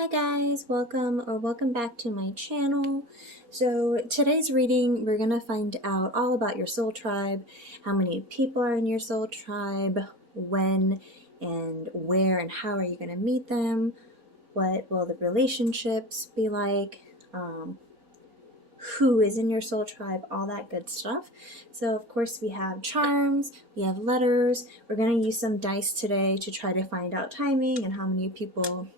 Hi guys, welcome back to my channel. So today's reading, we're going to find out all about your soul tribe, how many people are in your soul tribe, when and where and how are you going to meet them, what will the relationships be like, who is in your soul tribe, all that good stuff. So of course we have charms, we have letters. We're going to use some dice today to try to find out timing and how many people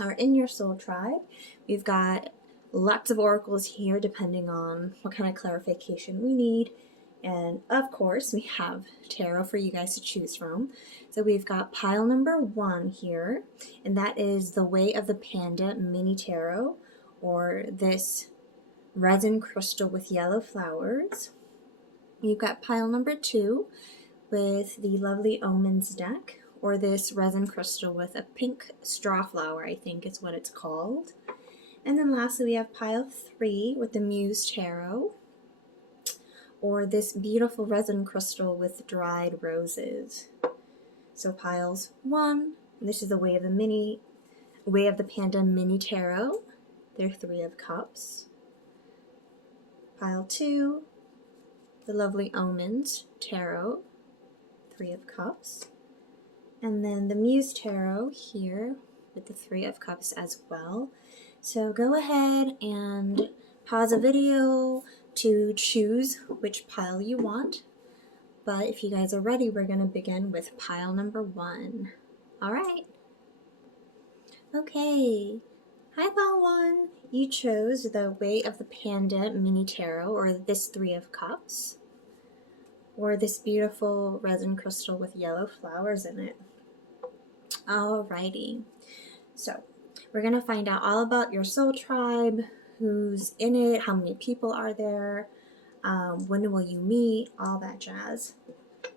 are in your soul tribe. We've got lots of oracles here depending on what kind of clarification we need. And of course, we have tarot for you guys to choose from. So we've got pile number 1 here, and that is the Way of the Panda mini tarot, or this resin crystal with yellow flowers. You've got pile number 2 with the lovely Omens deck, or this resin crystal with a pink straw flower, I think is what it's called. And then lastly, we have pile 3 with the Muse tarot, or this beautiful resin crystal with dried roses. So piles 1, this is the Way of the Panda mini tarot. They're 3 of cups. Pile 2, the lovely Omens tarot, 3 of cups. And then the Muse tarot here with the 3 of cups as well. So go ahead and pause the video to choose which pile you want. But if you guys are ready, we're going to begin with pile number 1. Alright. Okay. Hi pile 1. You chose the Way of the Panda mini tarot, or this 3 of cups, or this beautiful resin crystal with yellow flowers in it. Alrighty, so we're going to find out all about your soul tribe, who's in it, how many people are there, when will you meet, all that jazz.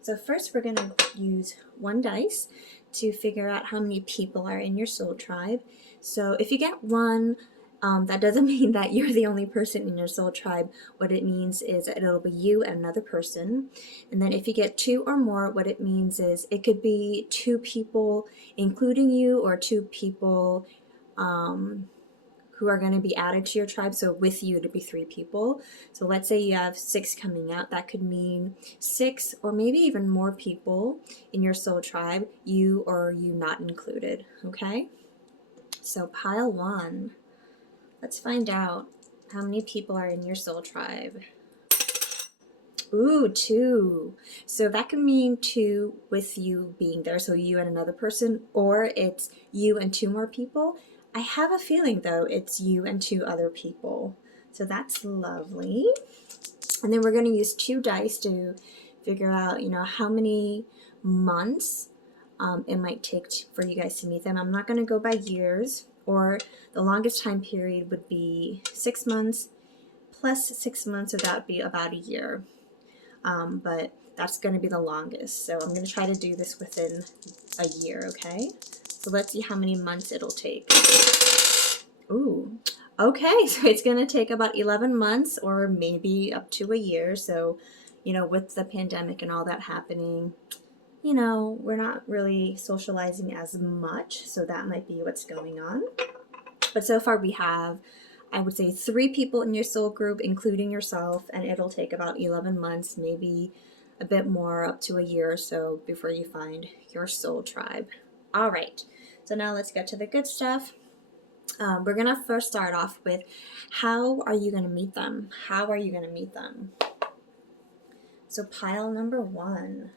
So first we're going to use 1 dice to figure out how many people are in your soul tribe. So if you get 1, that doesn't mean that you're the only person in your soul tribe. What it means is that it'll be you and another person. And then if you get 2 or more, what it means is it could be 2 people including you, or 2 people who are going to be added to your tribe. So with you to be 3 people. So let's say you have 6 coming out. That could mean 6 or maybe even more people in your soul tribe, you or you not included. Okay? So pile 1. Let's find out how many people are in your soul tribe. Ooh, 2. So that can mean 2 with you being there, so you and another person, or it's you and 2 more people. I have a feeling, though, it's you and 2 other people. So that's lovely. And then we're going to use 2 dice to figure out, how many months it might take for you guys to meet them. I'm not going to go by years, or the longest time period would be 6 months plus 6 months, so that would be about a year. But that's going to be the longest. So I'm going to try to do this within a year, okay? So let's see how many months it'll take. Ooh, okay, so it's going to take about 11 months or maybe up to a year. So, with the pandemic and all that happening, we're not really socializing as much. So that might be what's going on. But so far we have, I would say, 3 people in your soul group, including yourself, and it'll take about 11 months, maybe a bit more, up to a year or so before you find your soul tribe. All right, so now let's get to the good stuff. We're going to first start off with, how are you going to meet them? How are you going to meet them? So pile number 1.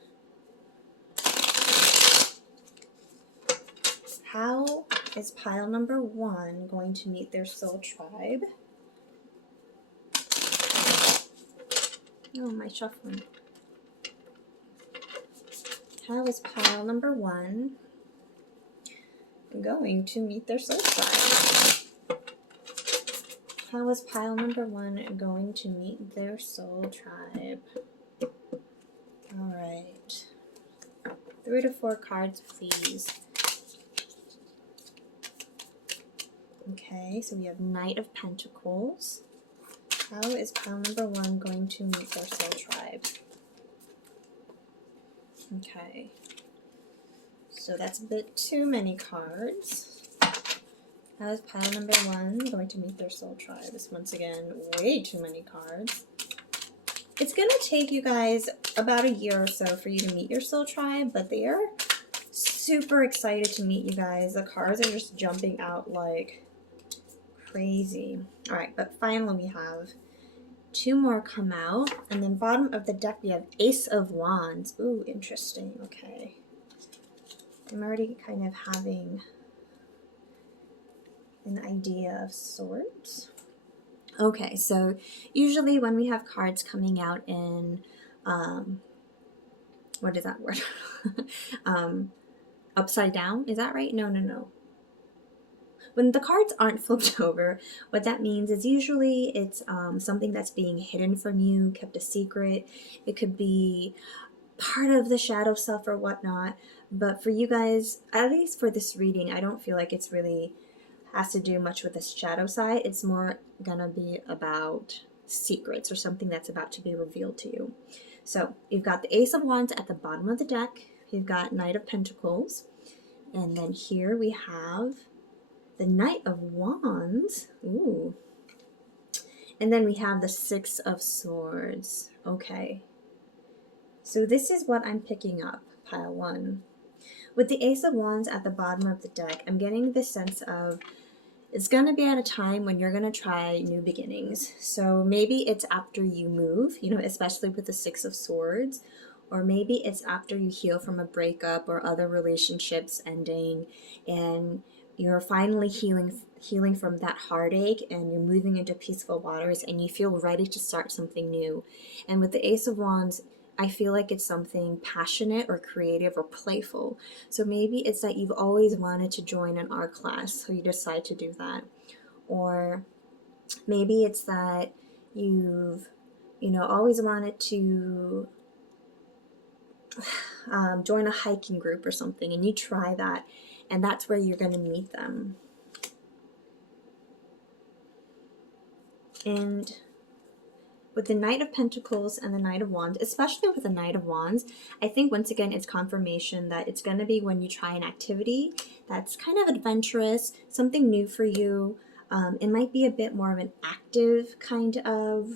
How is pile number 1 going to meet their soul tribe? Oh, my shuffling. How is pile number 1 going to meet their soul tribe? How is pile number 1 going to meet their soul tribe? All right. 3 to 4 cards, please. Okay, so we have Knight of Pentacles. How is pile number 1 going to meet their soul tribe? Okay, so that's a bit too many cards. That was pile number 1, going to meet their soul tribes. Once again, way too many cards. It's going to take you guys about a year or so for you to meet your soul tribe, but they are super excited to meet you guys. The cards are just jumping out like crazy. All right, but finally we have 2 more come out, and then bottom of the deck we have Ace of Wands. Ooh, interesting. Okay. I'm already kind of having an idea of sorts. Okay, so usually when we have cards coming out in, what is that word? Upside down, is that right? No. When the cards aren't flipped over, what that means is usually it's something that's being hidden from you, kept a secret. It could be part of the shadow self or whatnot. But for you guys, at least for this reading, I don't feel like it's really has to do much with the shadow side. It's more gonna be about secrets or something that's about to be revealed to you. So you've got the Ace of Wands at the bottom of the deck. You've got Knight of Pentacles. And then here we have the Knight of Wands. Ooh. And then we have the Six of Swords. Okay. So this is what I'm picking up, pile 1. With the Ace of Wands at the bottom of the deck, I'm getting this sense of it's going to be at a time when you're going to try new beginnings. So maybe it's after you move, you know, especially with the Six of Swords, or maybe it's after you heal from a breakup or other relationships ending, and you're finally healing from that heartache, and you're moving into peaceful waters, and you feel ready to start something new. And with the Ace of Wands, I feel like it's something passionate or creative or playful. So maybe it's that you've always wanted to join an art class, so you decide to do that. Or maybe it's that you've, always wanted to join a hiking group or something, and you try that, and that's where you're going to meet them. And with the Knight of Pentacles and the Knight of Wands, especially with the Knight of Wands, I think once again it's confirmation that it's going to be when you try an activity that's kind of adventurous, something new for you. It might be a bit more of an active kind of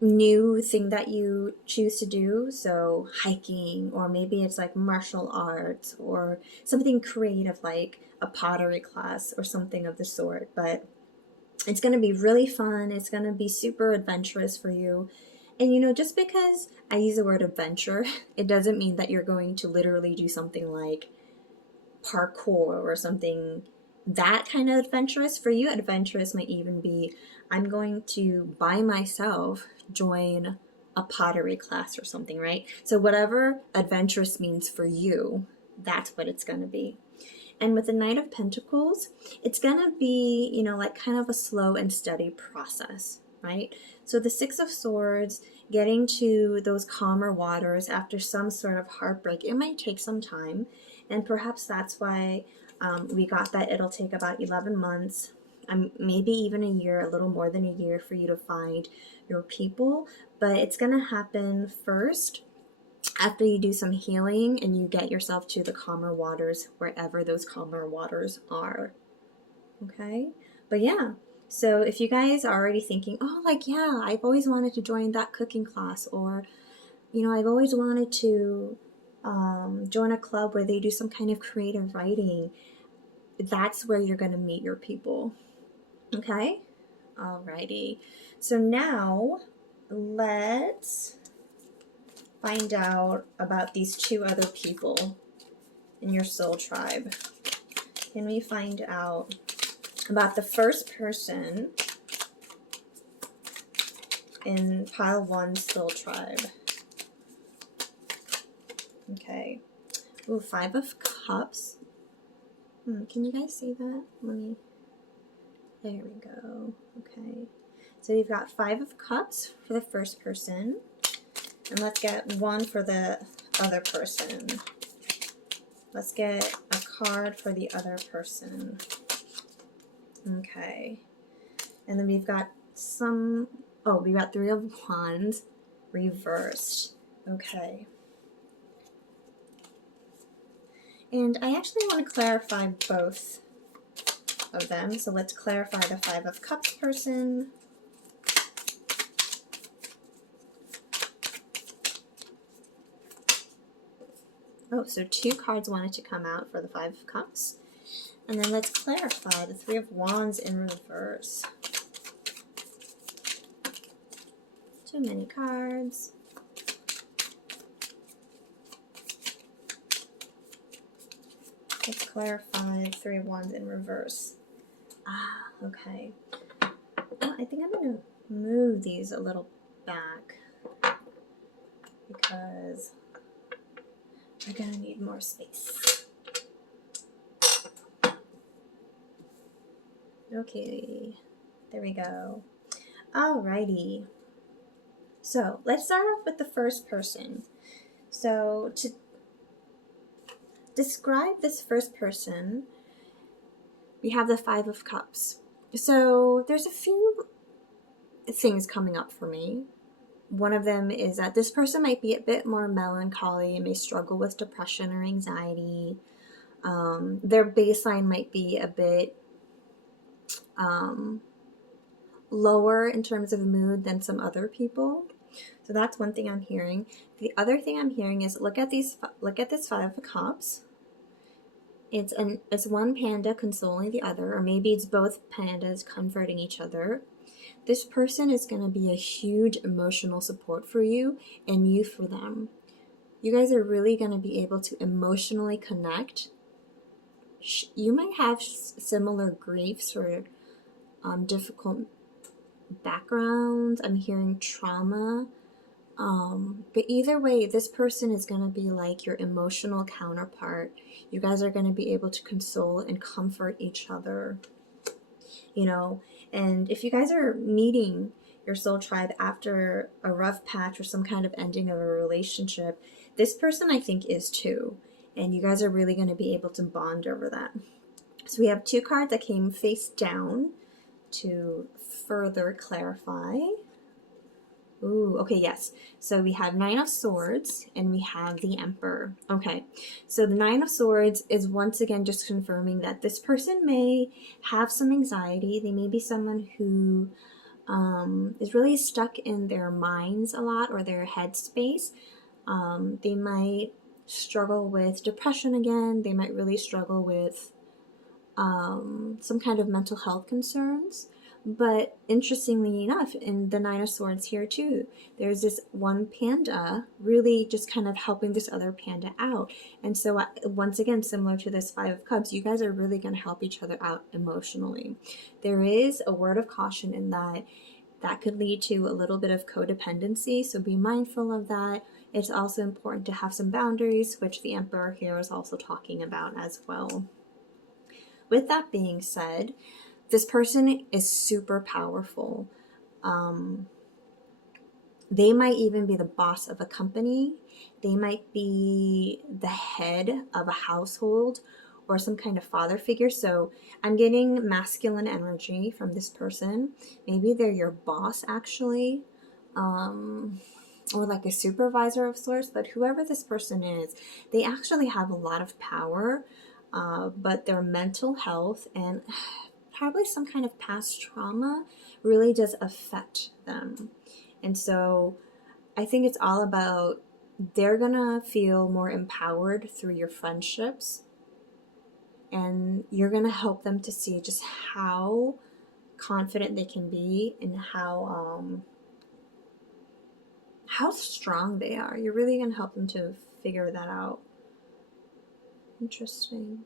new thing that you choose to do. So hiking, or maybe it's like martial arts or something creative like a pottery class or something of the sort. But it's going to be really fun. It's going to be super adventurous for you. And just because I use the word adventure, it doesn't mean that you're going to literally do something like parkour or something that kind of adventurous. For you, adventurous might even be, I'm going to by myself join a pottery class or something, right? So whatever adventurous means for you, that's what it's going to be. And with the Knight of Pentacles, it's going to be, like kind of a slow and steady process, right? So the Six of Swords, getting to those calmer waters after some sort of heartbreak, it might take some time. And perhaps that's why we got that it'll take about 11 months, maybe even a year, a little more than a year for you to find your people. But it's going to happen first after you do some healing and you get yourself to the calmer waters, wherever those calmer waters are. Okay? But yeah, so if you guys are already thinking, oh, like, yeah, I've always wanted to join that cooking class, or, I've always wanted to join a club where they do some kind of creative writing, that's where you're going to meet your people. Okay? Alrighty. So now let's find out about these 2 other people in your soul tribe. Can we find out about the first person in pile 1 soul tribe? Okay. Ooh, 5 of Cups. Can you guys see that? There we go. Okay. So you've got 5 of Cups for the first person. And let's get 1 for the other person. Let's get a card for the other person. Okay. And then we've got we got 3 of Wands reversed. Okay. And I actually want to clarify both of them. So let's clarify the Five of Cups person. Oh, so 2 cards wanted to come out for the Five of Cups. And then let's clarify the Three of Wands in reverse. Too many cards. Let's clarify the Three of Wands in reverse. Ah, okay. Well, I think I'm going to move these a little back because we're going to need more space. Okay, there we go. Alrighty. So let's start off with the first person. So to describe this first person, we have the Five of Cups. So there's a few things coming up for me. One of them is that this person might be a bit more melancholy and may struggle with depression or anxiety. Their baseline might be a bit lower in terms of mood than some other people. So that's one thing I'm hearing. The other thing I'm hearing is look at this Five of Cups. It's one panda consoling the other, or maybe it's both pandas comforting each other. This person is going to be a huge emotional support for you and you for them. You guys are really going to be able to emotionally connect. You might have similar griefs or difficult backgrounds. I'm hearing trauma. But either way, this person is going to be like your emotional counterpart. You guys are going to be able to console and comfort each other. You know, and if you guys are meeting your soul tribe after a rough patch or some kind of ending of a relationship, this person I think is too. And you guys are really going to be able to bond over that. So we have 2 cards that came face down to further clarify. Ooh, okay, yes. So we have 9 of Swords and we have the Emperor. Okay, so the 9 of Swords is once again just confirming that this person may have some anxiety. They may be someone who is really stuck in their minds a lot or their headspace. They might struggle with depression again. They might really struggle with some kind of mental health concerns. But interestingly enough, in the 9 of Swords here too, there's this one panda really just kind of helping this other panda out. And so once again, similar to this 5 of Cups, you guys are really going to help each other out emotionally. There is a word of caution in that could lead to a little bit of codependency, so be mindful of that. It's also important to have some boundaries, which the Emperor here is also talking about as well. With that being said, this person is super powerful. They might even be the boss of a company. They might be the head of a household or some kind of father figure. So I'm getting masculine energy from this person. Maybe they're your boss actually, or like a supervisor of sorts. But whoever this person is, they actually have a lot of power, but their mental health and probably some kind of past trauma really does affect them. And so I think it's all about they're gonna feel more empowered through your friendships, and you're gonna help them to see just how confident they can be and how strong they are. You're really gonna help them to figure that out. Interesting.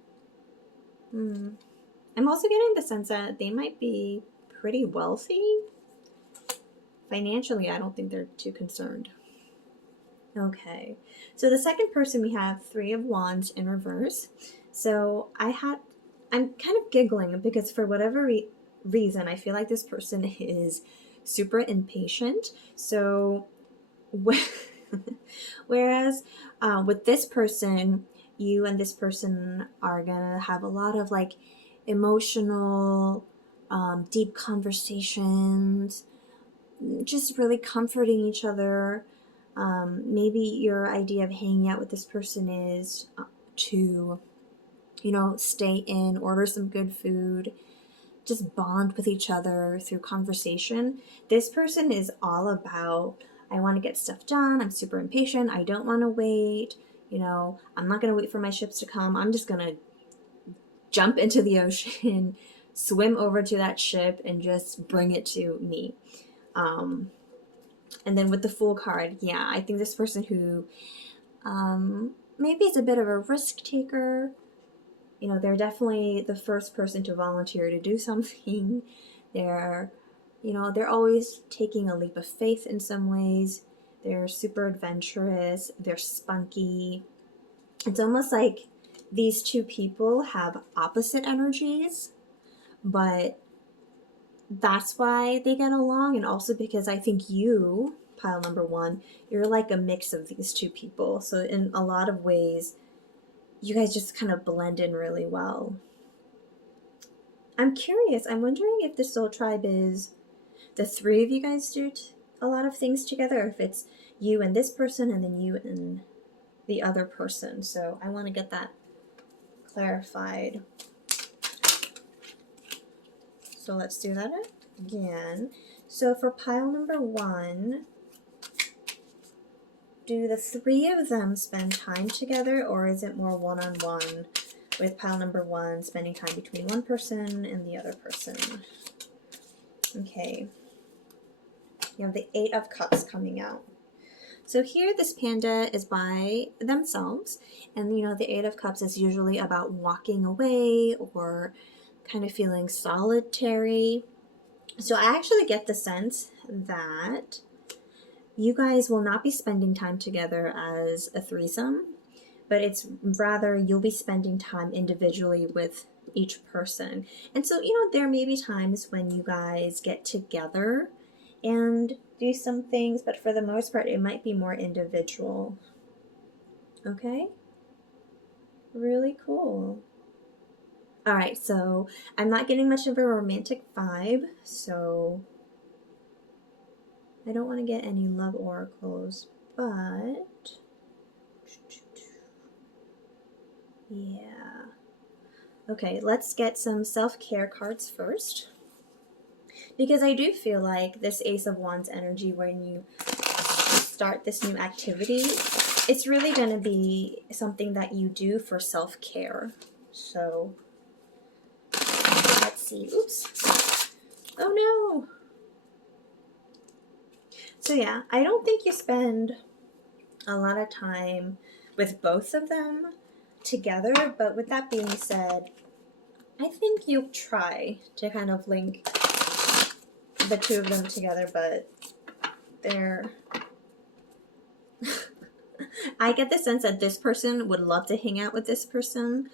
I'm also getting the sense that they might be pretty wealthy. Financially, I don't think they're too concerned. Okay, so the second person we have 3 of Wands in reverse. So I'm kind of giggling because for whatever reason, I feel like this person is super impatient. So whereas with this person, you and this person are gonna have a lot of like emotional, deep conversations, just really comforting each other. Maybe your idea of hanging out with this person is to you know, stay in, order some good food, just bond with each other through conversation. This person is all about, I want to get stuff done. I'm super impatient. I don't want to wait. You know, I'm not going to wait for my ships to come. I'm just going to jump into the ocean, swim over to that ship, and just bring it to me. And then with the Fool card, yeah, I think this person who maybe is a bit of a risk taker. You know, they're definitely the first person to volunteer to do something. They're, you know, they're always taking a leap of faith in some ways. They're super adventurous. They're spunky. It's almost like these two people have opposite energies, but that's why they get along. And also because I think you, pile number one, you're like a mix of these two people. So in a lot of ways, you guys just kind of blend in really well. I'm curious. I'm wondering if the soul tribe is the three of you guys do a lot of things together, or if it's you and this person and then you and the other person. So I want to get that clarified. So let's do that again. So for pile number one, do the three of them spend time together, or is it more one-on-one with pile number one spending time between one person and the other person? Okay. You have the Eight of Cups coming out. So here this panda is by themselves, and you know the Eight of Cups is usually about walking away or kind of feeling solitary. So I actually get the sense that you guys will not be spending time together as a threesome, but it's rather you'll be spending time individually with each person. And so, you know, there may be times when you guys get together and do some things, but for the most part, it might be more individual. Okay? Really cool. All right, so I'm not getting much of a romantic vibe, so I don't want to get any love oracles, but yeah. Okay, let's get some self-care cards first. Because I do feel like this Ace of Wands energy, when you start this new activity, it's really going to be something that you do for self-care. So, let's see. Oops. Oh no. So yeah, I don't think you spend a lot of time with both of them together, but with that being said, I think you'll try to kind of link the two of them together, but they're... I get the sense that this person would love to hang out with this person,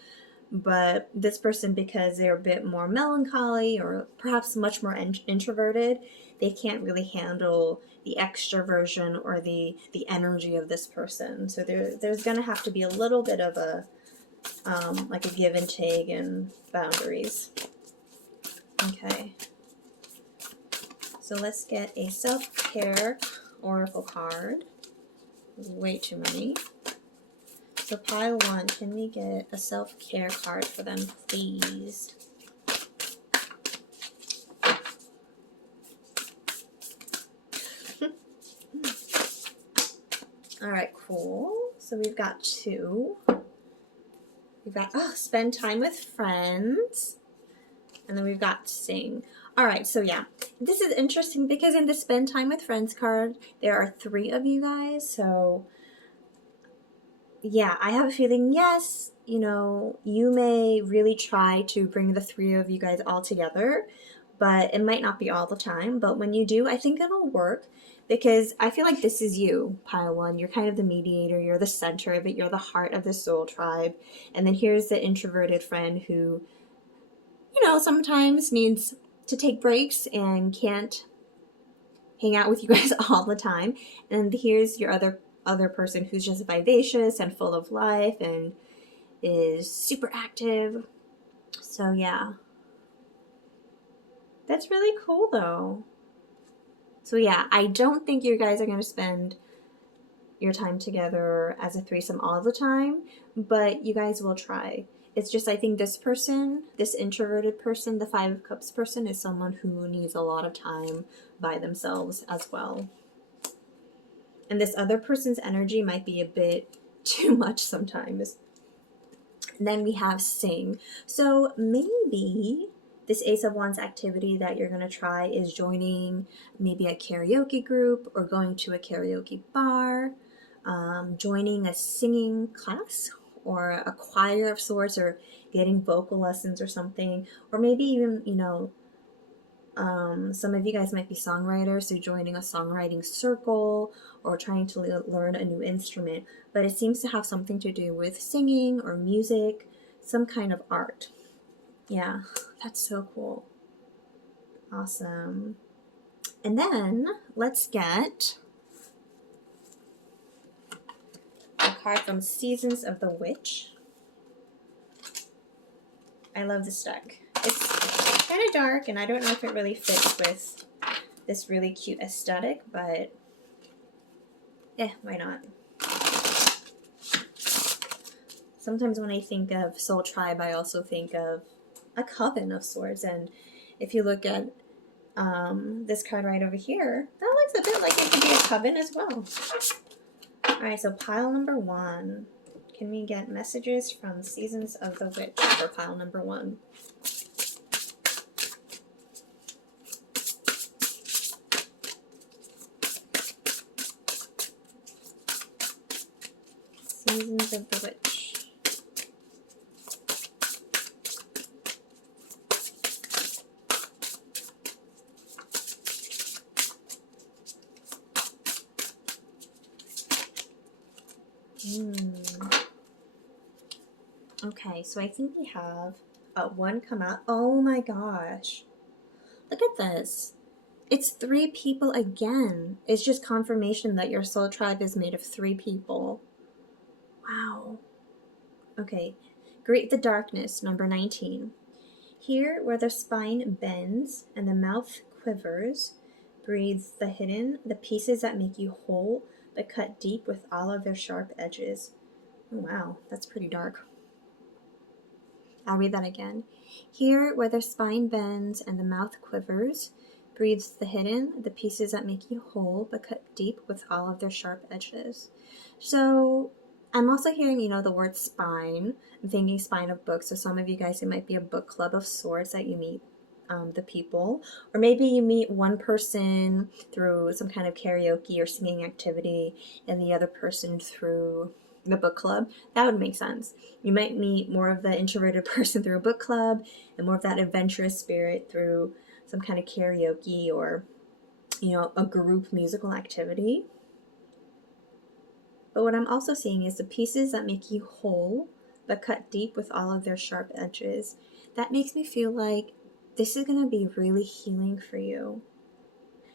but this person, because they're a bit more melancholy or perhaps much more introverted, they can't really handle the extroversion or the energy of this person. So there's going to have to be a little bit of a like a give and take and boundaries. Okay. So let's get a self-care oracle card. Way too many. So pile one, can we get a self-care card for them, please? All right, cool. So we've got two. We've got, spend time with friends. And then we've got sing. All right, so yeah. This is interesting because in the spend time with friends card, there are three of you guys. So yeah, I have a feeling, yes, you know, you may really try to bring the three of you guys all together, but it might not be all the time. But when you do, I think it'll work because I feel like this is you, pile one. You're kind of the mediator, you're the center of it, you're the heart of the soul tribe. And then here's the introverted friend who, you know, sometimes needs to take breaks and can't hang out with you guys all the time. And here's your other person who's just vivacious and full of life and is super active. So yeah. That's really cool though. So yeah, I don't think you guys are going to spend your time together as a threesome all the time, but you guys will try. it's just, I think this person, this introverted person, the Five of Cups person, is someone who needs a lot of time by themselves as well. And this other person's energy might be a bit too much sometimes. And then we have sing. So maybe this Ace of Wands activity that you're going to try is joining maybe a karaoke group or going to a karaoke bar, joining a singing class or a choir of sorts, or getting vocal lessons or something, or maybe even, you know, some of you guys might be songwriters, so joining a songwriting circle or trying to learn a new instrument. But it seems to have something to do with singing or music, some kind of art. Yeah, that's so cool. Awesome. And then let's get a card from Seasons of the Witch. I love this deck. It's kind of dark, and I don't know if it really fits with this really cute aesthetic, but yeah, why not? Sometimes when I think of Soul Tribe, I also think of a coven of sorts, and if you look at this card right over here, that looks a bit like it could be a coven as well. Alright, so pile number 1. Can we get messages from Seasons of the Witch for pile number 1? Seasons of the Witch. Okay, so I think we have one come out. Oh my gosh. Look at this. It's 3 people again. It's just confirmation that your soul tribe is made of 3 people. Wow. Okay. Greet the darkness, number 19. Here, where the spine bends and the mouth quivers, breathes the hidden, the pieces that make you whole, but cut deep with all of their sharp edges. Oh, wow. That's pretty dark. I'll read that again. Here, where the spine bends and the mouth quivers, breathes the hidden, the pieces that make you whole, but cut deep with all of their sharp edges. So I'm also hearing, you know, the word spine. I'm thinking spine of books. So some of you guys, it might be a book club of sorts that you meet the people. Or maybe you meet one person through some kind of karaoke or singing activity and the other person through the book club. That would make sense. You might meet more of the introverted person through a book club and more of that adventurous spirit through some kind of karaoke or, you know, a group musical activity. But what I'm also seeing is the pieces that make you whole but cut deep with all of their sharp edges. That makes me feel like this is going to be really healing for you.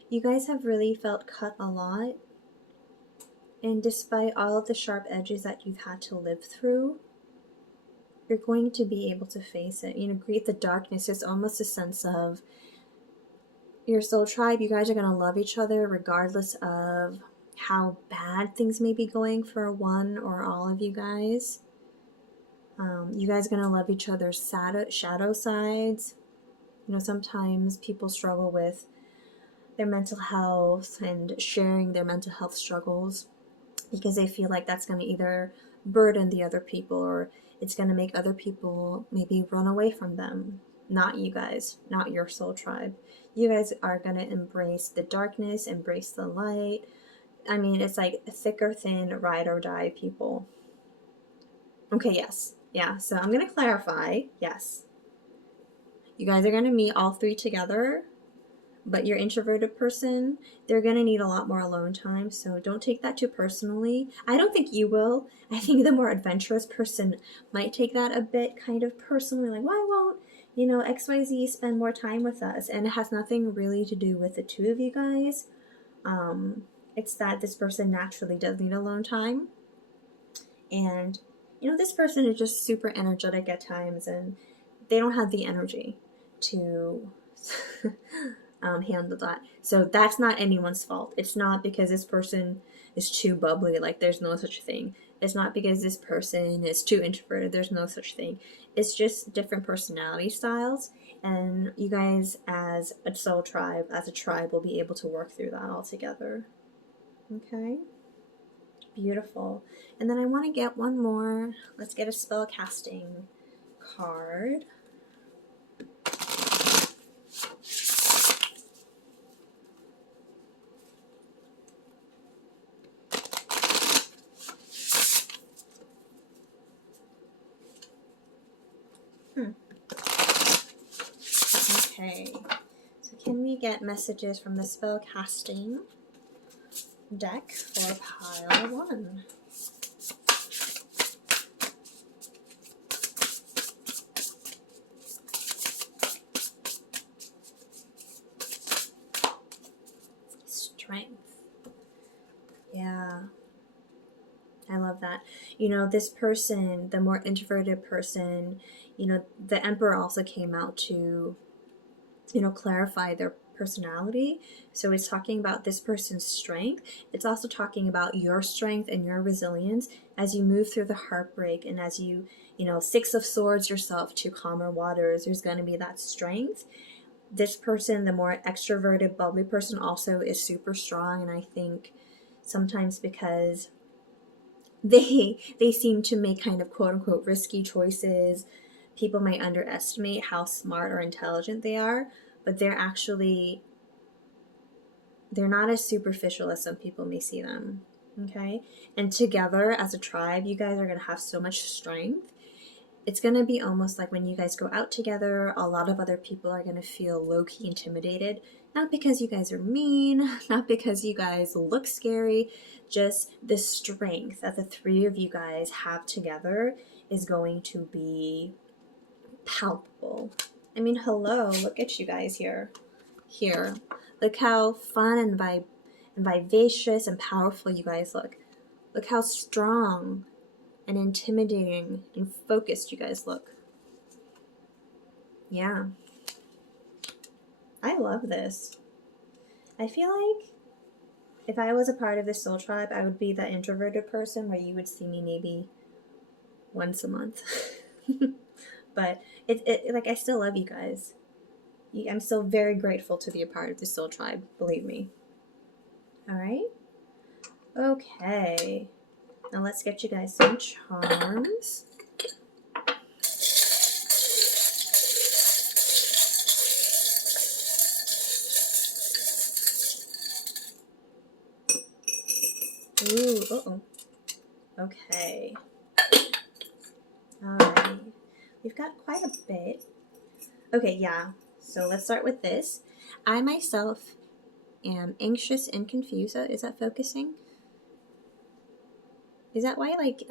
You guys have really felt cut a lot. And despite all of the sharp edges that you've had to live through, you're going to be able to face it. You know, greet the darkness. It's almost a sense of your soul tribe. You guys are going to love each other regardless of how bad things may be going for one or all of you guys. You guys are going to love each other's shadow sides. You know, sometimes people struggle with their mental health and sharing their mental health struggles because they feel like that's going to either burden the other people or it's going to make other people maybe run away from them. Not you guys, not your soul tribe. You guys are going to embrace the darkness, embrace the light. I mean, it's like thick or thin, ride or die people. Okay, yes. Yeah, so I'm going to clarify. Yes. You guys are going to meet all 3 together, but your introverted person, they're going to need a lot more alone time, so don't take that too personally. I don't think you will. I think the more adventurous person might take that a bit kind of personally, like, why won't, you know, XYZ spend more time with us? And it has nothing really to do with the 2 of you guys. It's that this person naturally does need alone time. And, you know, this person is just super energetic at times, and they don't have the energy to handle that. So that's not anyone's fault. It's not because this person is too bubbly. Like, there's no such thing. It's not because this person is too introverted. There's no such thing. It's just different personality styles. And you guys, as a soul tribe, as a tribe, will be able to work through that all together. Okay? Beautiful. And then I want to get one more. Let's get a spellcasting card. Okay. So can we get messages from the spellcasting deck for pile 1? Strength. Yeah. I love that. You know, this person, the more introverted person, you know, the Emperor also came out to, you know, clarify their personality. So it's talking about this person's strength. It's also talking about your strength and your resilience as you move through the heartbreak, and as you know, 6 of Swords yourself to calmer waters. There's going to be that strength. This person, the more extroverted, bubbly person, also is super strong. And I think sometimes because they seem to make kind of quote unquote risky choices, people might underestimate how smart or intelligent they are, but they're not as superficial as some people may see them. Okay? And together as a tribe, you guys are going to have so much strength. It's going to be almost like when you guys go out together, a lot of other people are going to feel low-key intimidated. Not because you guys are mean, not because you guys look scary, just the strength that the 3 of you guys have together is going to be palpable. I mean, hello, look at you guys here. Look how fun and vivacious and powerful you guys look. Look how strong and intimidating and focused you guys look. Yeah. I love this. I feel like if I was a part of this soul tribe, I would be that introverted person where you would see me maybe once a month. But it like, I still love you guys. I'm still very grateful to be a part of this soul tribe, believe me. All right? Okay. Now let's get you guys some charms. Ooh, uh-oh. Okay. Alright. We've got quite a bit. Okay, yeah. So let's start with this. I myself am anxious and confused. Is that focusing? Is that why, like,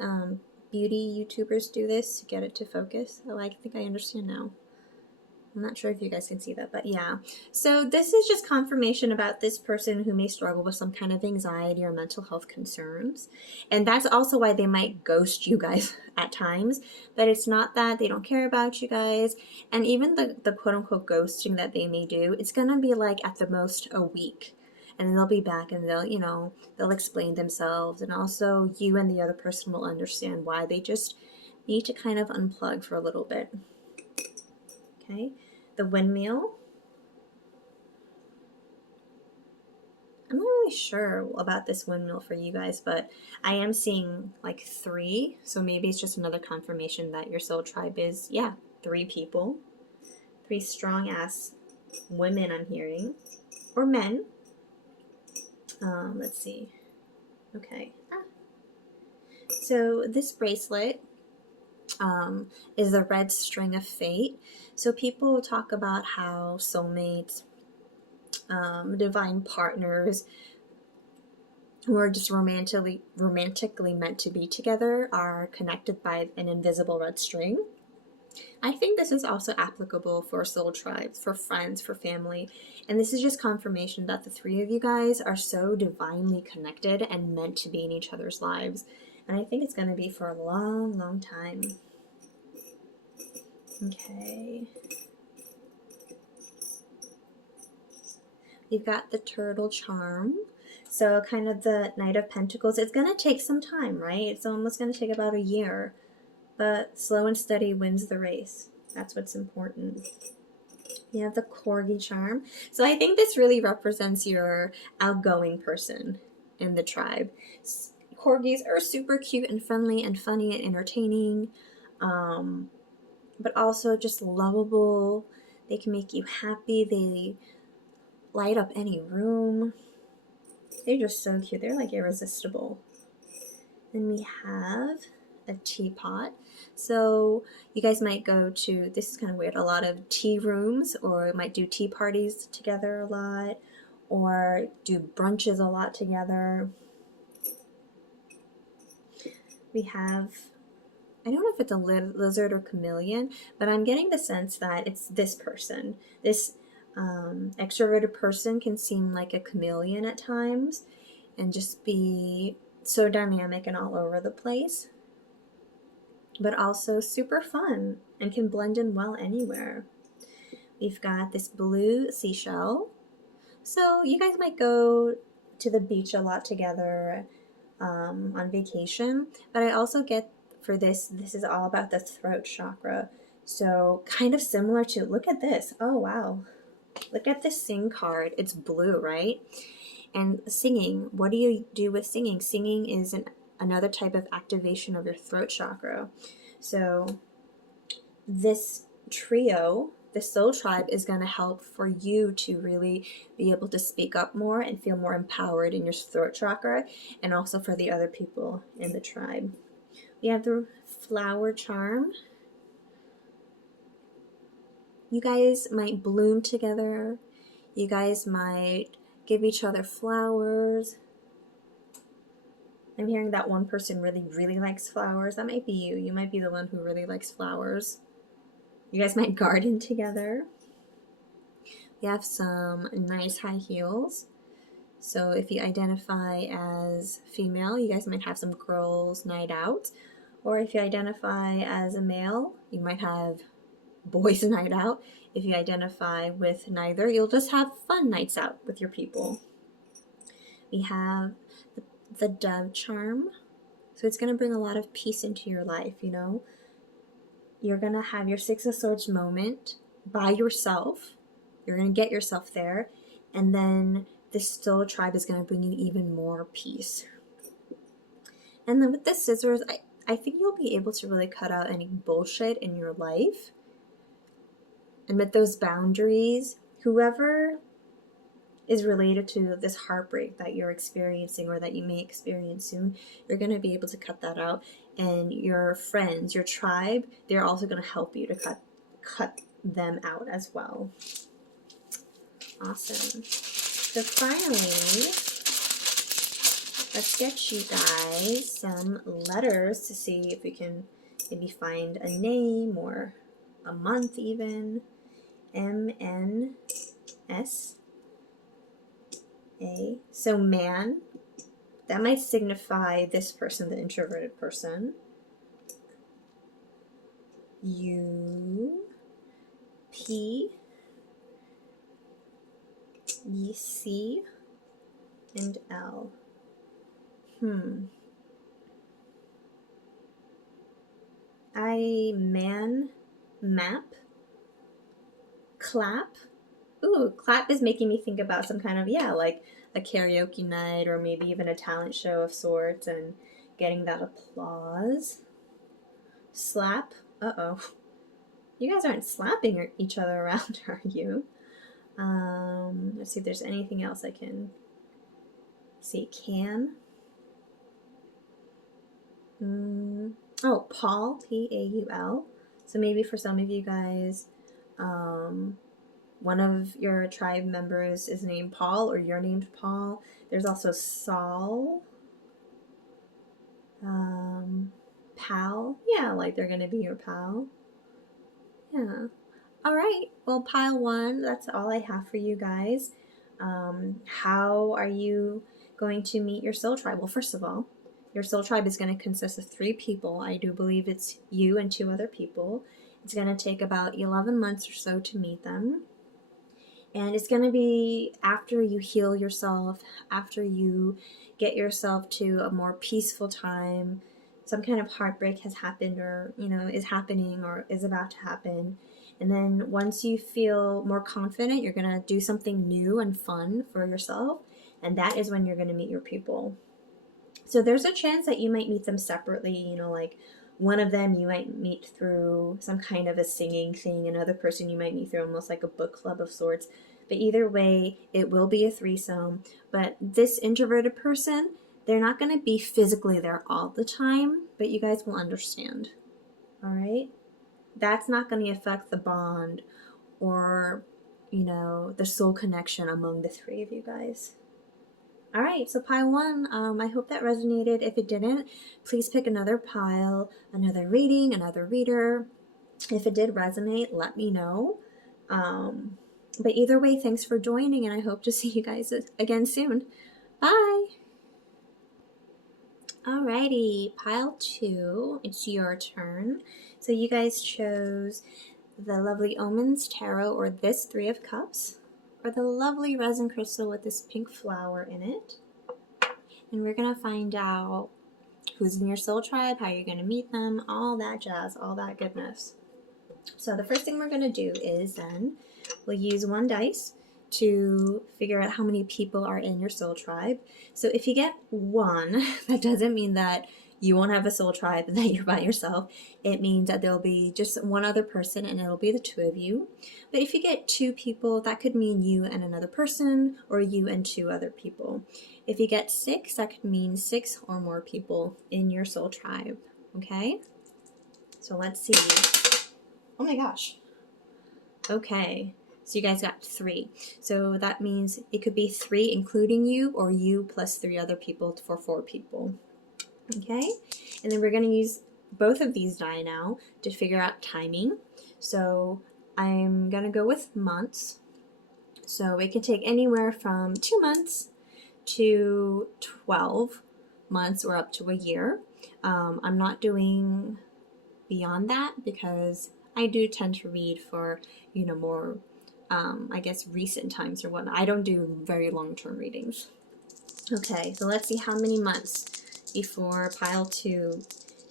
beauty YouTubers do this to get it to focus? Oh, I think I understand now. I'm not sure if you guys can see that, but yeah. So this is just confirmation about this person who may struggle with some kind of anxiety or mental health concerns. And that's also why they might ghost you guys at times. But it's not that they don't care about you guys. And even the quote-unquote ghosting that they may do, it's going to be like at the most a week. And then they'll be back and they'll explain themselves. And also you and the other person will understand why they just need to kind of unplug for a little bit. Okay, the windmill. I'm not really sure about this windmill for you guys, but I am seeing like 3. So maybe it's just another confirmation that your soul tribe is, 3 people. 3 strong ass women I'm hearing. Or men. Let's see. Okay. So this bracelet is the red string of fate. So people talk about how soulmates, divine partners who are just romantically meant to be together are connected by an invisible red string. I think this is also applicable for soul tribes, for friends, for family. And this is just confirmation that the 3 of you guys are so divinely connected and meant to be in each other's lives. And I think it's going to be for a long, long time. Okay. We've got the turtle charm. So kind of the Knight of Pentacles, it's going to take some time, right? It's almost going to take about a year, but slow and steady wins the race. That's what's important. You have the Corgi charm. So I think this really represents your outgoing person in the tribe. Corgis are super cute and friendly and funny and entertaining, but also just lovable. They can make you happy. They light up any room. They're just so cute. They're like irresistible. Then we have a teapot. So you guys might go to, this is kind of weird, a lot of tea rooms, or might do tea parties together a lot, or do brunches a lot together. We have, I don't know if it's a lizard or chameleon, but I'm getting the sense that it's this person. This extroverted person can seem like a chameleon at times and just be so dynamic and all over the place, but also super fun and can blend in well anywhere. We've got this blue seashell. So you guys might go to the beach a lot together on vacation, but I also get for this is all about the throat chakra. So kind of similar to, look at this. Oh, wow. Look at this sing card. It's blue, right? And singing, what do you do with singing? Singing is another type of activation of your throat chakra. So this trio, the soul tribe, is going to help for you to really be able to speak up more and feel more empowered in your throat chakra, and also for the other people in the tribe. We have the flower charm. You guys might bloom together. You guys might give each other flowers. I'm hearing that one person really, really likes flowers. That might be you. You might be the one who really likes flowers. You guys might garden together. We have some nice high heels. So if you identify as female, you guys might have some girls' night out. Or if you identify as a male, you might have boys' night out. If you identify with neither, you'll just have fun nights out with your people. We have the dove charm. So it's going to bring a lot of peace into your life, you know. You're going to have your Six of Swords moment by yourself. You're going to get yourself there. And then this soul tribe is going to bring you even more peace. And then with the scissors, I think you'll be able to really cut out any bullshit in your life. And with those boundaries, whoever is related to this heartbreak that you're experiencing or that you may experience soon, you're going to be able to cut that out. And your friends, your tribe, they're also going to help you to cut them out as well. Awesome. So finally, let's get you guys some letters to see if we can maybe find a name or a month even. M-N-S. A. So man, that might signify this person, the introverted person. U, P, E, C, and L. Man, map, clap. Ooh, clap is making me think about some kind of, like a karaoke night or maybe even a talent show of sorts and getting that applause. Slap. Uh-oh. You guys aren't slapping each other around, are you? Let's see if there's anything else I can see. Can. Oh, Paul, P-A-U-L. So maybe for some of you guys, one of your tribe members is named Paul, or you're named Paul. There's also Saul. Pal. Yeah, like they're going to be your pal. Yeah. All right. Well, pile one, that's all I have for you guys. How are you going to meet your soul tribe? Well, first of all, your soul tribe is going to consist of 3 people. I do believe it's you and 2 other people. It's going to take about 11 months or so to meet them. And it's going to be after you heal yourself, after you get yourself to a more peaceful time, some kind of heartbreak has happened, or, you know, is happening or is about to happen. And then once you feel more confident, you're going to do something new and fun for yourself. And that is when you're going to meet your people. So there's a chance that you might meet them separately, you know, like one of them you might meet through some kind of a singing thing, another person you might meet through almost like a book club of sorts. But either way, it will be a threesome. But this introverted person, they're not going to be physically there all the time, but you guys will understand. All right? That's not going to affect the bond or, you know, the soul connection among the three of you guys. All right, so pile one, I hope that resonated. If it didn't, please pick another pile, another reading, another reader. If it did resonate, let me know. But either way, thanks for joining, and I hope to see you guys again soon. Bye! Alrighty, pile two, it's your turn. So you guys chose the lovely Omens Tarot, or this Three of Cups, or the lovely resin crystal with this pink flower in it. And we're going to find out who's in your soul tribe, how you're going to meet them, all that jazz, all that goodness. So the first thing we're going to do is then we'll use one dice to figure out how many people are in your soul tribe. So if you get one, that doesn't mean that you won't have a soul tribe and that you're by yourself. It means that there'll be just one other person and it'll be the two of you. But if you get two people, that could mean you and another person, or you and two other people. If you get six, that could mean 6 or more people in your soul tribe. Okay? So let's see. Oh my gosh. Okay. So you guys got 3. So that means it could be 3 including you, or you plus 3 other people for 4 people. Okay? And then we're going to use both of these die now to figure out timing. So I'm going to go with months. So it can take anywhere from 2 months to 12 months or up to a year. I'm not doing beyond that because I do tend to read for, you know, more, I guess, recent times or whatnot. I don't do very long-term readings. Okay, so let's see how many months before pile 2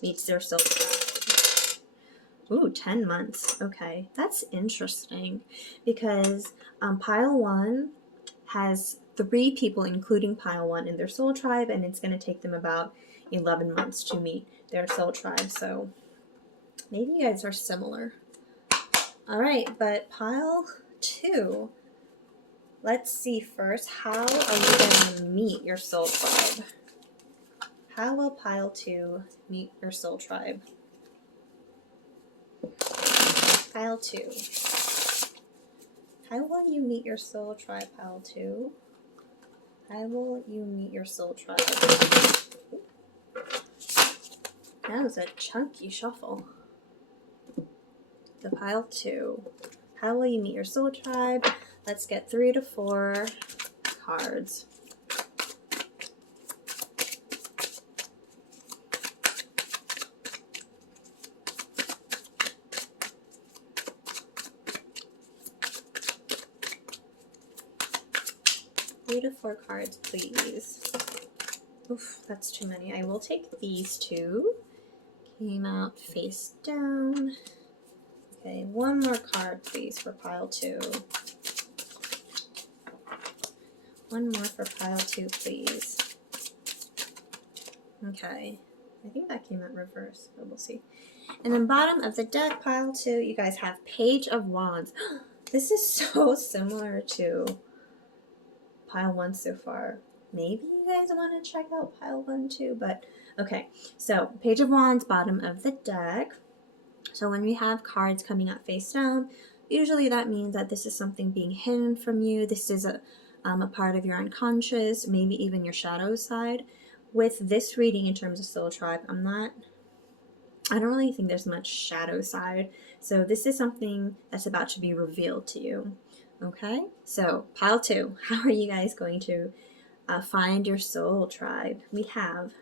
meets their soul tribe. Ooh, 10 months. Okay, that's interesting because pile 1 has 3 people, including pile 1, in their soul tribe, and it's going to take them about 11 months to meet their soul tribe. So maybe you guys are similar. All right, but pile 2, let's see first, how are you going to meet your soul tribe? How will pile 2 meet your soul tribe? Pile 2. How will you meet your soul tribe, pile 2? How will you meet your soul tribe? That was a chunky shuffle. So pile 2. How will you meet your soul tribe? Let's get 3 to 4 cards. Three to 4 cards, please. Oof, that's too many. I will take these 2. Came out face down. Okay, 1 more card, please, for pile 2. 1 more for pile 2, please. Okay, I think that came out reverse, but we'll see. And then bottom of the deck, pile 2, you guys have Page of Wands. This is so similar to pile 1 so far. Maybe you guys want to check out pile 1 too, but okay. So Page of Wands, bottom of the deck. So when we have cards coming out face down, usually that means that this is something being hidden from you. This is a part of your unconscious, maybe even your shadow side. With this reading in terms of soul tribe, I don't really think there's much shadow side. So this is something that's about to be revealed to you. Okay, so pile 2, how are you guys going to find your soul tribe? We have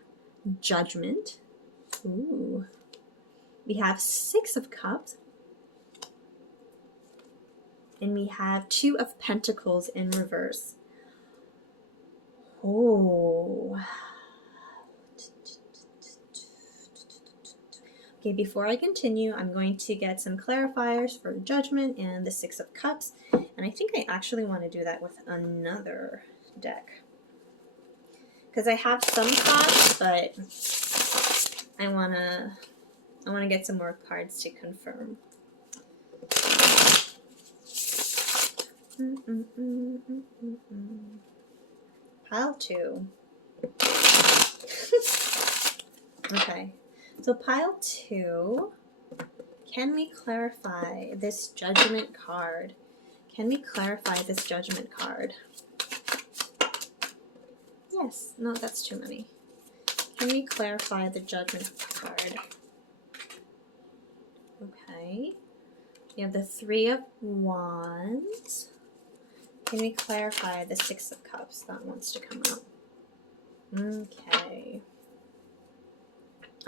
Judgment. Ooh. We have 6 of Cups. and we have Two of Pentacles in reverse. Oh. Okay, before I continue, I'm going to get some clarifiers for Judgment and the Six of Cups. And I think I actually want to do that with another deck. Because I have some thoughts, but I wanna get some more cards to confirm. Pile 2. Okay. So pile 2, can we clarify this Judgment card? Can we clarify this Judgment card? Yes. No, that's too many. Can we clarify the Judgment card? Okay. You have the Three of Wands. Can we clarify the Six of Cups? That wants to come out. Okay.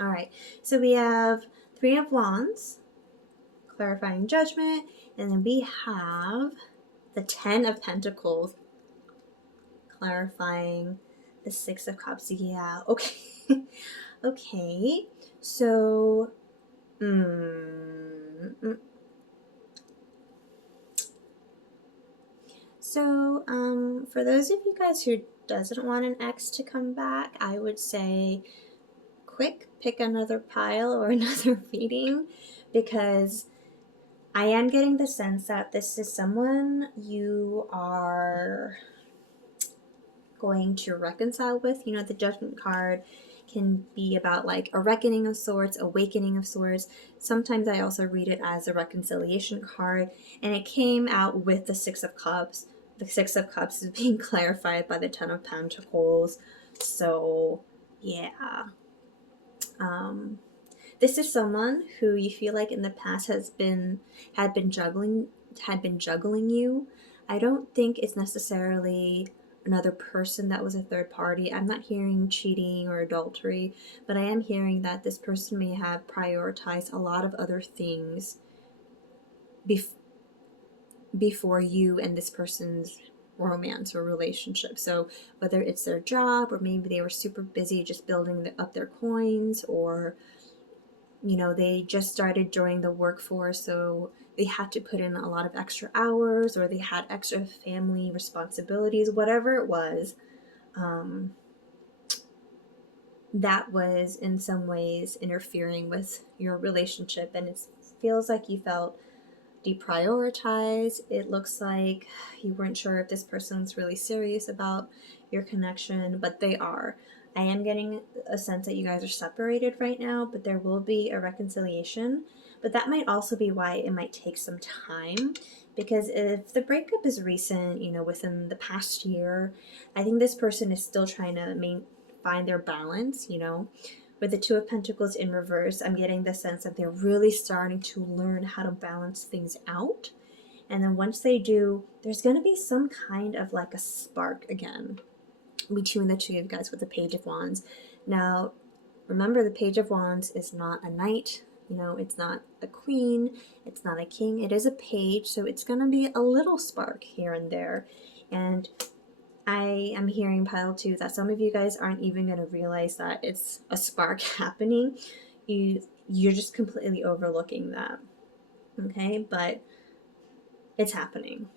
All right, so we have Three of Wands, clarifying Judgment, and then we have the Ten of Pentacles, clarifying the Six of Cups. Yeah, okay. Okay, so, for those of you guys who doesn't want an ex to come back, I would say quick, pick another pile or another reading, because I am getting the sense that this is someone you are going to reconcile with. You know, the Judgment card can be about like a reckoning of sorts, awakening of sorts. Sometimes I also read it as a reconciliation card, and it came out with the Six of Cups. The Six of Cups is being clarified by the Ten of Pentacles. So, yeah. This is someone who you feel like in the past had been juggling you. I don't think it's necessarily another person that was a third party. I'm not hearing cheating or adultery, but I am hearing that this person may have prioritized a lot of other things before you and this person's romance or relationship. So whether it's their job, or maybe they were super busy just building up their coins, or you know, they just started joining the workforce, so they had to put in a lot of extra hours, or they had extra family responsibilities, whatever it was, that was in some ways interfering with your relationship, and it feels like you felt deprioritized. It looks like you weren't sure if this person's really serious about your connection, but they are. I am getting a sense that you guys are separated right now, but there will be a reconciliation. But that might also be why it might take some time, because if the breakup is recent, you know, within the past year, I think this person is still trying to find their balance, you know. With the Two of Pentacles in reverse, I'm getting the sense that they're really starting to learn how to balance things out. And then once they do, there's going to be some kind of like a spark again between the two of you guys with the Page of Wands. Now, remember, the Page of Wands is not a knight. You know, it's not a queen. It's not a king. It is a page. So it's going to be a little spark here and there. And I am hearing, pile 2, that some of you guys aren't even going to realize that it's a spark happening. You're just completely overlooking that. Okay, but it's happening.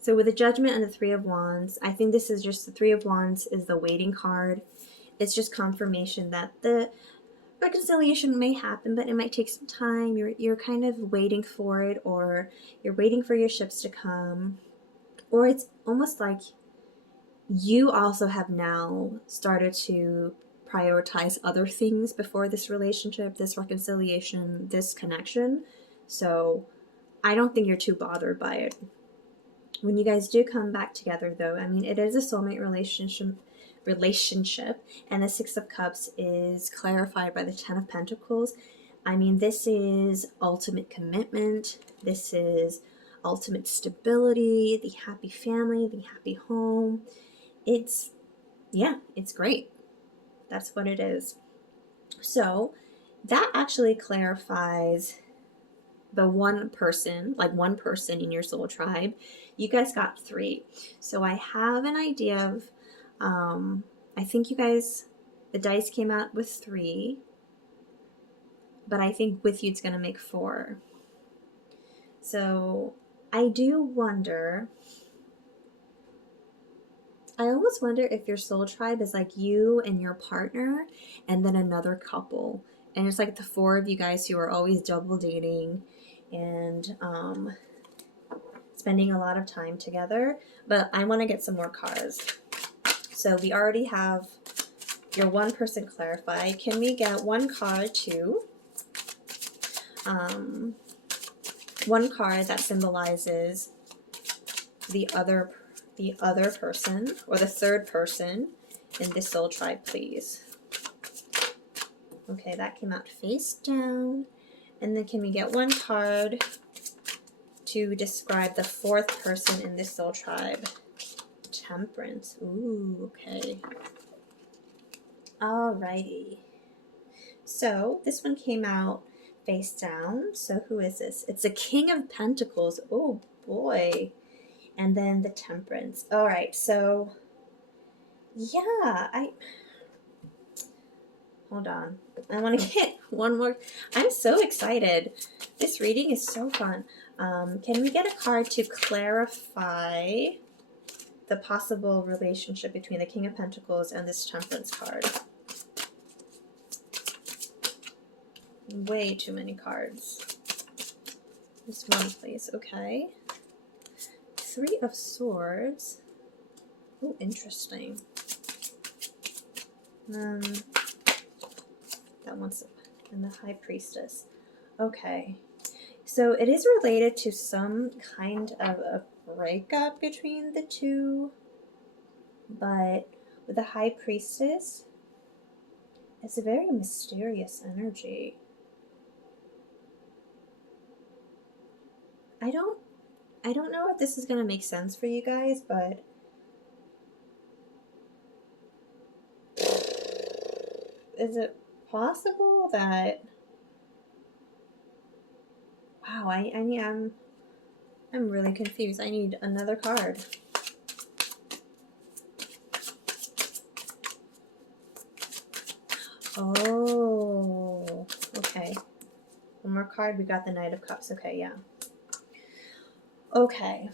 So with the Judgment and the Three of Wands, I think this is just the Three of Wands is the waiting card. It's just confirmation that the reconciliation may happen, but it might take some time. You're kind of waiting for it, or you're waiting for your ships to come, or it's almost like you also have now started to prioritize other things before this relationship, this reconciliation, this connection. So I don't think you're too bothered by it. When you guys do come back together, though, I mean, it is a soulmate relationship, and the Six of Cups is clarified by the Ten of Pentacles. I mean, this is ultimate commitment. This is ultimate stability, the happy family, the happy home. It's great. That's what it is. So that actually clarifies the one person, like one person in your soul tribe, you guys got 3. So I have an idea of, I think you guys, the dice came out with 3, but I think with you it's going to make 4. So I do wonder, I almost wonder if your soul tribe is like you and your partner and then another couple. And it's like the 4 of you guys who are always double dating and spending a lot of time together. But I want to get some more cards. So we already have your one person clarify. Can we get one card too? One card that symbolizes the other person or the third person in this soul tribe, please. Okay, that came out face down. And then can we get one card to describe the 4th person in this soul tribe? Temperance. Ooh, okay. Alrighty. So this one came out face down. So who is this? It's the King of Pentacles. Oh boy. And then the Temperance. All right, so yeah, hold on. I want to get one more. I'm so excited. This reading is so fun. Can we get a card to clarify the possible relationship between the King of Pentacles and this Temperance card? Way too many cards. Just one, please. Okay. 3 of Swords. Oh, interesting. That one's and the High Priestess. Okay. So it is related to some kind of a breakup between the two. But with the High Priestess, it's a very mysterious energy. I don't know if this is going to make sense for you guys, but is it possible that, wow, I'm really confused. I need another card. Oh, okay. One more card. We got the Knight of Cups. Okay, yeah. Okay,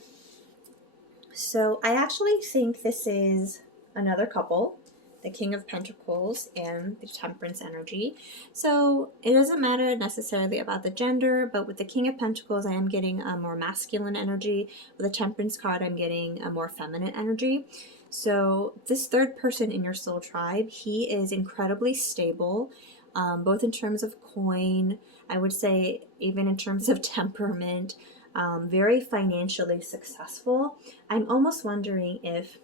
so I actually think this is another couple, the King of Pentacles and the Temperance energy. So it doesn't matter necessarily about the gender, but with the King of Pentacles, I am getting a more masculine energy. With the Temperance card, I'm getting a more feminine energy. So this third person in your soul tribe, he is incredibly stable, both in terms of coin, I would say even in terms of temperament. Very financially successful. I'm almost wondering if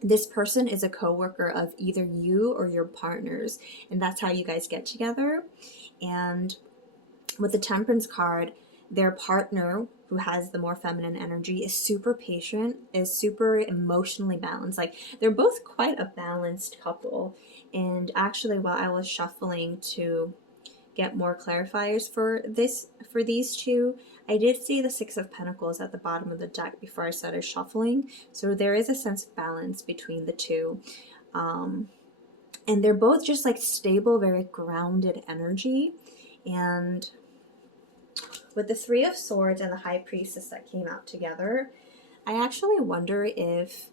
this person is a co-worker of either you or your partners, and that's how you guys get together. And with the Temperance card, their partner, who has the more feminine energy, is super patient, is super emotionally balanced. Like, they're both quite a balanced couple. And actually, while I was shuffling to get more clarifiers for these two, I did see the 6 of Pentacles at the bottom of the deck before I started shuffling. So there is a sense of balance between the two. And they're both just like stable, very grounded energy. And with the 3 of Swords and the High Priestess that came out together, I actually wonder if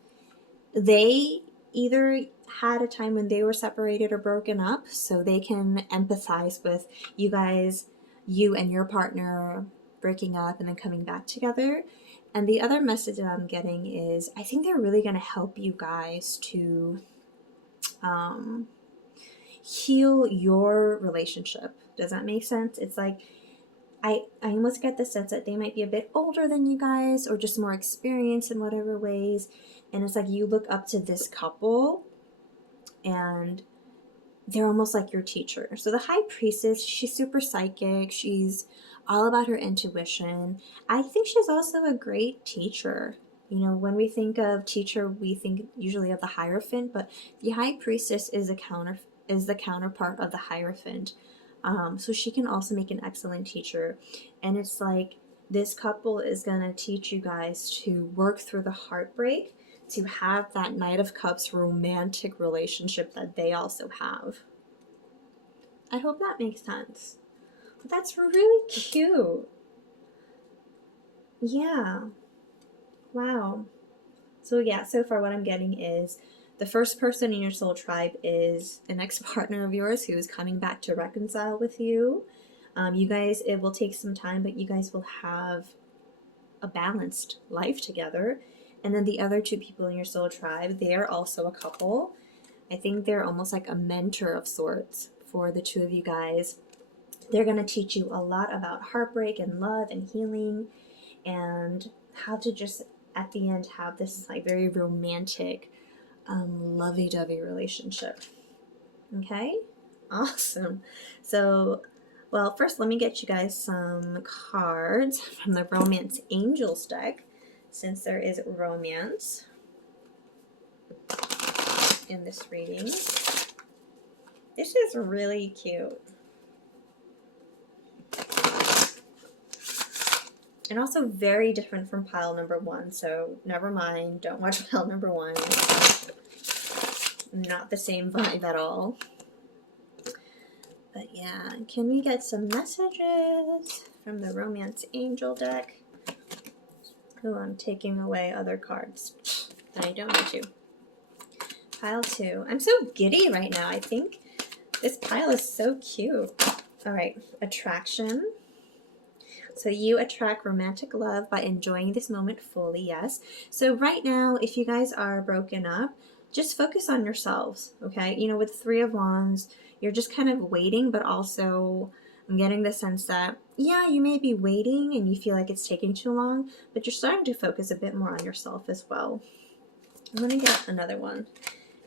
they either had a time when they were separated or broken up, so they can empathize with you guys, you and your partner breaking up and then coming back together. And the other message that I'm getting is I think they're really going to help you guys to heal your relationship. Does that make sense? It's like I almost get the sense that they might be a bit older than you guys or just more experienced in whatever ways. And it's like you look up to this couple and they're almost like your teacher. So the High Priestess, she's super psychic. She's all about her intuition. I think she's also a great teacher. You know, when we think of teacher, we think usually of the Hierophant, but the High Priestess is the counterpart of the Hierophant. So she can also make an excellent teacher. And it's like this couple is going to teach you guys to work through the heartbreak, to have that Knight of Cups romantic relationship that they also have. I hope that makes sense. But that's really cute. Yeah. Wow. So yeah, so far what I'm getting is the first person in your soul tribe is an ex-partner of yours who is coming back to reconcile with you. You guys, it will take some time, but you guys will have a balanced life together. And then the other two people in your soul tribe, they are also a couple. I think they're almost like a mentor of sorts for the two of you guys. They're going to teach you a lot about heartbreak and love and healing and how to just at the end have this like very romantic, lovey-dovey relationship. Okay? Awesome. So, well, first let me get you guys some cards from the Romance Angels deck, since there is romance in this reading. This is really cute. And also very different from pile number 1, so never mind, don't watch pile number 1. Not the same vibe at all. But yeah, can we get some messages from the Romance Angel deck? Oh, I'm taking away other cards that I don't need to. Pile 2. I'm so giddy right now. I think this pile is so cute. All right, attraction. So you attract romantic love by enjoying this moment fully, yes. So right now, if you guys are broken up, just focus on yourselves, okay? You know, with 3 of Wands, you're just kind of waiting, but also I'm getting the sense that, yeah, you may be waiting and you feel like it's taking too long, but you're starting to focus a bit more on yourself as well. I'm going to get another one.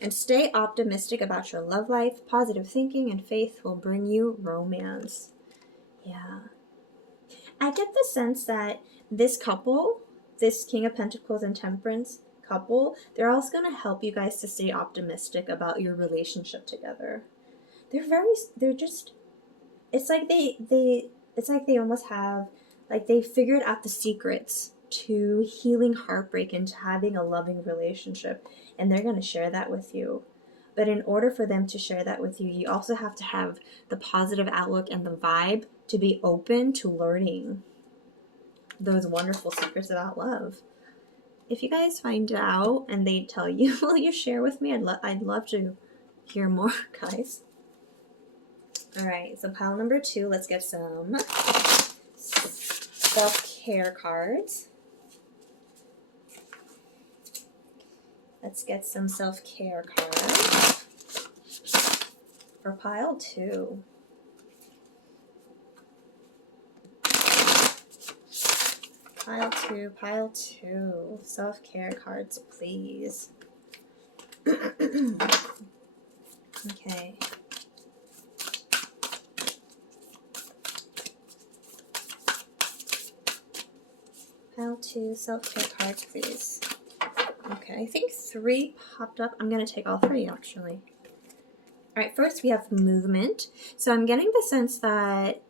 And stay optimistic about your love life. Positive thinking and faith will bring you romance. Yeah. I get the sense that this couple, this King of Pentacles and Temperance couple, they're also going to help you guys to stay optimistic about your relationship together. They're just, it's like they almost have, like they figured out the secrets to healing heartbreak and to having a loving relationship, and they're going to share that with you. But in order for them to share that with you, you also have to have the positive outlook and the vibe to be open to learning those wonderful secrets about love. If you guys find out and they tell you, will you share with me? I'd love to hear more, guys. All right, so pile number 2, let's get some self-care cards. Let's get some self-care cards for pile 2. Pile 2. Self-care cards, please. Okay. Pile 2, self-care cards, please. Okay, I think 3 popped up. I'm going to take all 3, actually. All right, first we have movement. So I'm getting the sense that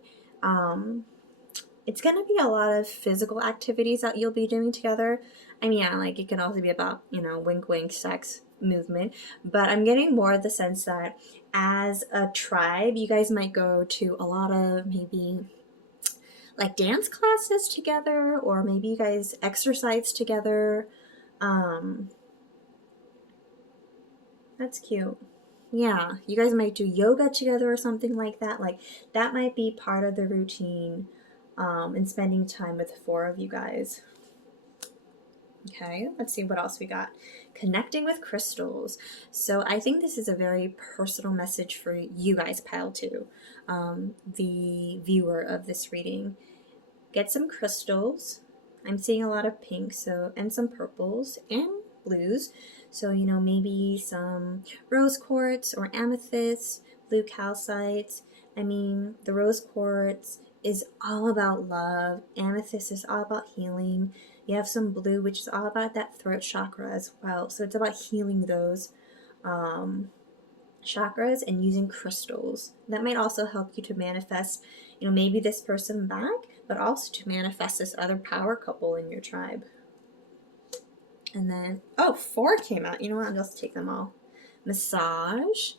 it's going to be a lot of physical activities that you'll be doing together. I mean, yeah, like it can also be about, you know, wink, wink, sex, movement. But I'm getting more of the sense that as a tribe, you guys might go to a lot of maybe like dance classes together, or maybe you guys exercise together. That's cute. Yeah, you guys might do yoga together or something like that. Like that might be part of the routine and spending time with 4 of you guys. Okay, let's see what else we got. Connecting with crystals. So I think this is a very personal message for you guys, pile 2, the viewer of this reading. Get some crystals. I'm seeing a lot of pink, so, and some purples and blues. So, you know, maybe some rose quartz or amethyst, blue calcite. I mean, the rose quartz is all about love. Amethyst is all about healing. You have some blue, which is all about that throat chakra as well. So it's about healing those. chakras and using crystals. That might also help you to manifest, you know, maybe this person back, but also to manifest this other power couple in your tribe. And then, oh, 4 came out. You know what? I'll just take them all. Massage.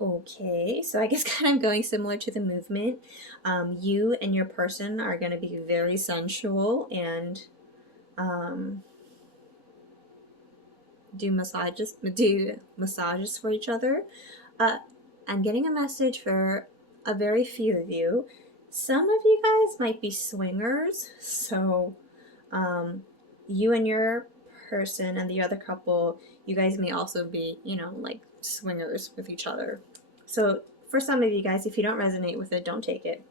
Okay, so I guess kind of going similar to the movement. You and your person are going to be very sensual and do massages for each other. I'm getting a message for a very few of you. Some of you guys might be swingers, so you and your person and the other couple, you guys may also be, you know, like swingers with each other. So for some of you guys, if you don't resonate with it, don't take it.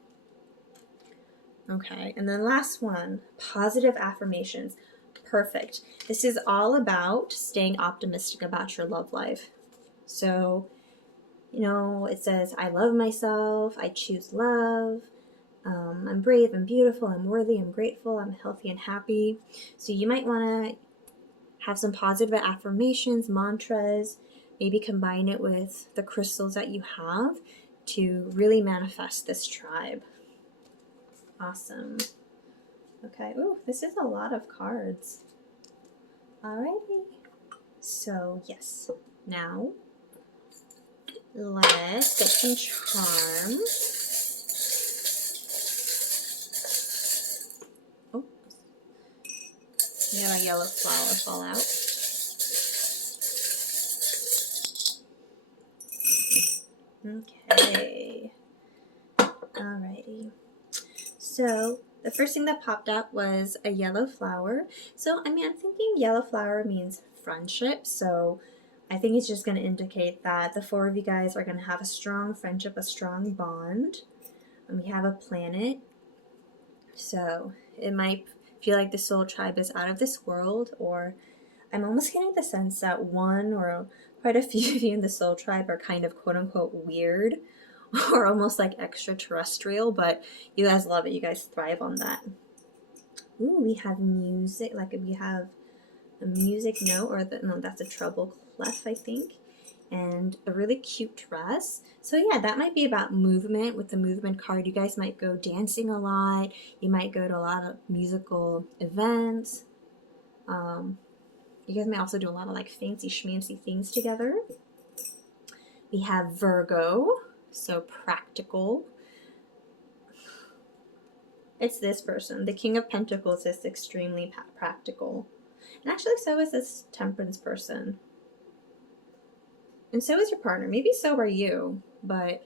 Okay, and then last one, positive affirmations. Perfect. This is all about staying optimistic about your love life. So, you know, it says, I love myself, I choose love, I'm brave, I'm beautiful, I'm worthy, I'm grateful, I'm healthy and happy. So you might want to have some positive affirmations, mantras, maybe combine it with the crystals that you have to really manifest this tribe. Awesome. Okay, ooh, this is a lot of cards. Alrighty. So, yes. Now, let's get some charms. Oh, we have a yellow flower fall out. Okay. Alrighty. So, the first thing that popped up was a yellow flower. So, I mean, I'm thinking yellow flower means friendship. So, I think it's just going to indicate that the 4 of you guys are going to have a strong friendship, a strong bond. And we have a planet. So, it might feel like the soul tribe is out of this world, or I'm almost getting the sense that one or quite a few of you in the soul tribe are kind of quote unquote weird or almost like extraterrestrial, but you guys love it. You guys thrive on that. Ooh, we have music, like we have a music note, or no, that's a treble clef, I think, and a really cute dress. So yeah, that might be about movement. With the movement card, you guys might go dancing a lot. You might go to a lot of musical events. You guys may also do a lot of like fancy schmancy things together. We have Virgo, so practical. It's this person. The King of Pentacles is extremely practical. And actually so is this Temperance person. And so is your partner. Maybe so are you. But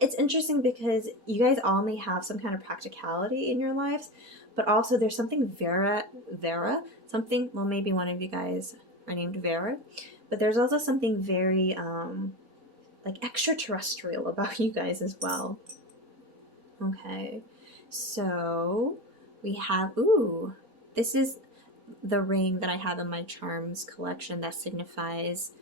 it's interesting because you guys all may have some kind of practicality in your lives. But also there's something Vera, something, well, maybe one of you guys are named Vera. But there's also something very like extraterrestrial about you guys as well. Okay, so we have, ooh, this is the ring that I have in my charms collection that signifies